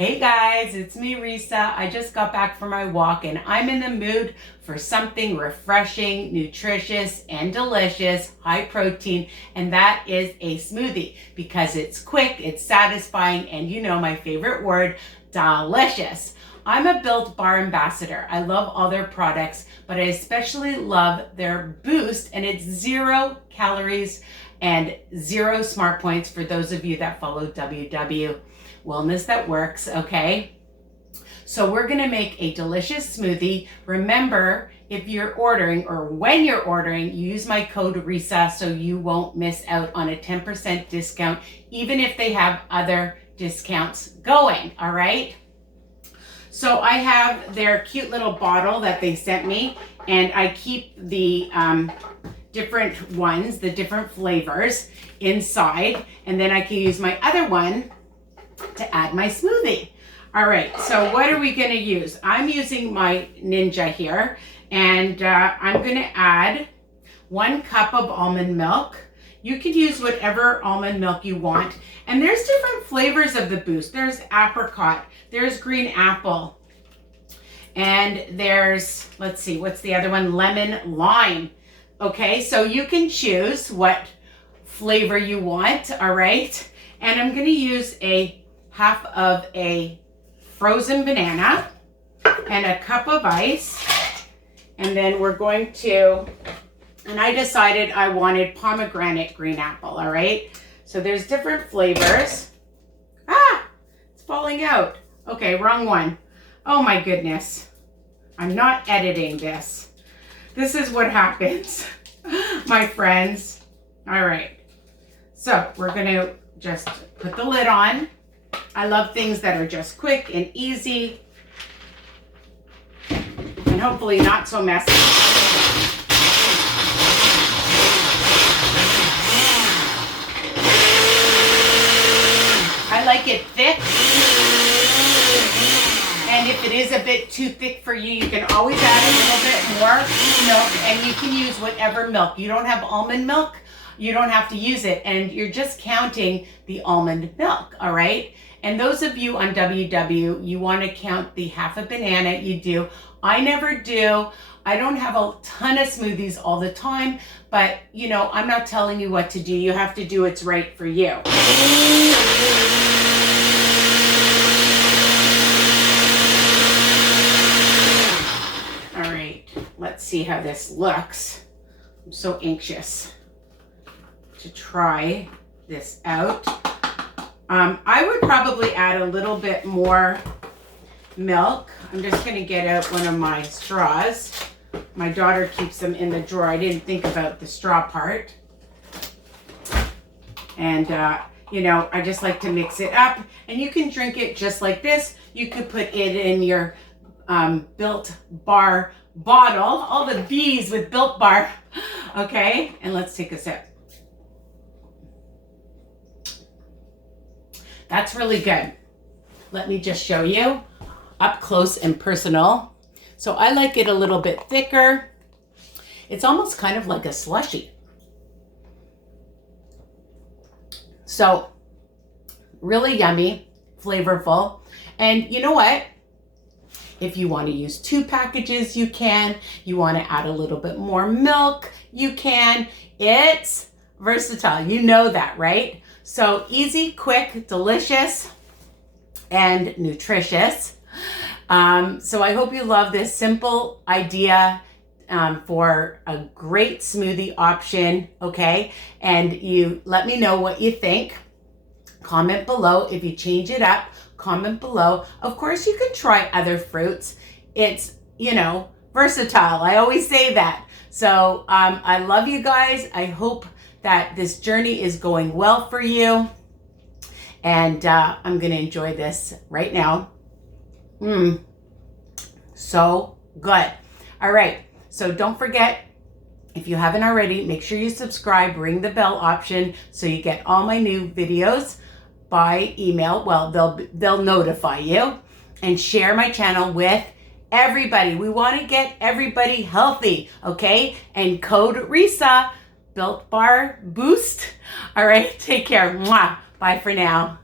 Hey guys, it's me Risa. I just got back from my walk and I'm in the mood for something refreshing, nutritious, and delicious, high protein, and that is a smoothie because it's quick, it's satisfying, and you know my favorite word, delicious. I'm a Built Bar ambassador. I love all their products, but I especially love their Boost, and it's 0 calories and 0 smart points for those of you that follow WW. Wellness that works, okay? So we're gonna make a delicious smoothie. Remember, if you're ordering or when you're ordering, use my code Risa so you won't miss out on a 10% discount, even if they have other discounts going, all right? So I have their cute little bottle that they sent me, and I keep the different ones, the different flavors inside, and then I can use my other one to add my smoothie. All right, so what are we gonna use? I'm using my Ninja here, and I'm gonna add 1 cup of almond milk. You can use whatever almond milk you want. And there's different flavors of the Boost. There's apricot, there's green apple, and there's, let's see, what's the other one? Lemon lime. Okay, so you can choose what flavor you want, all right? And I'm gonna use a half of a frozen banana and a cup of ice. And then we're going to, and I decided I wanted pomegranate green apple, all right? So there's different flavors. Ah, it's falling out. Okay, wrong one. Oh my goodness. I'm not editing this. This is what happens, my friends. All right, so we're gonna just put the lid on. I love things that are just quick and easy and hopefully not so messy. I like it thick, and if it is a bit too thick for you, you can always add a little bit more milk, and you can use whatever milk. You don't have almond milk, you don't have to use it, and you're just counting the almond milk, all right? And those of you on WW, you want to count the half a banana, you do. I never do. I don't have a ton of smoothies all the time, but you know, I'm not telling you what to do. You have to do what's right for you. All right, let's see how this looks. I'm so anxious to try this out. I would probably add a little bit more milk. I'm just gonna get out one of my straws. My daughter keeps them in the drawer. I didn't think about the straw part. And you know, I just like to mix it up, and you can drink it just like this. You could put it in your Built Bar bottle, all the B's with Built Bar. Okay, and let's take a sip. That's really good. Let me just show you up close and personal. So I like it a little bit thicker. It's almost kind of like a slushie. So really yummy, flavorful. And you know what? If you want to use 2 packages, you can. You want to add a little bit more milk, you can. It's versatile. You know that, right? So easy, quick, delicious, and nutritious. So I hope you love this simple idea for a great smoothie option, okay? And you let me know what you think. Comment below. If you change it up, comment below. Of course, you can try other fruits. It's, you know, versatile. I always say that. So I love you guys. I hope that this journey is going well for you. And I'm gonna enjoy this right now. So good. All right, so don't forget, if you haven't already, make sure you subscribe, ring the bell option so you get all my new videos by email. Well, they'll notify you, and share my channel with everybody. We wanna get everybody healthy, okay? And code Risa, Built Bar Boost. All right, take care. Mwah. Bye for now.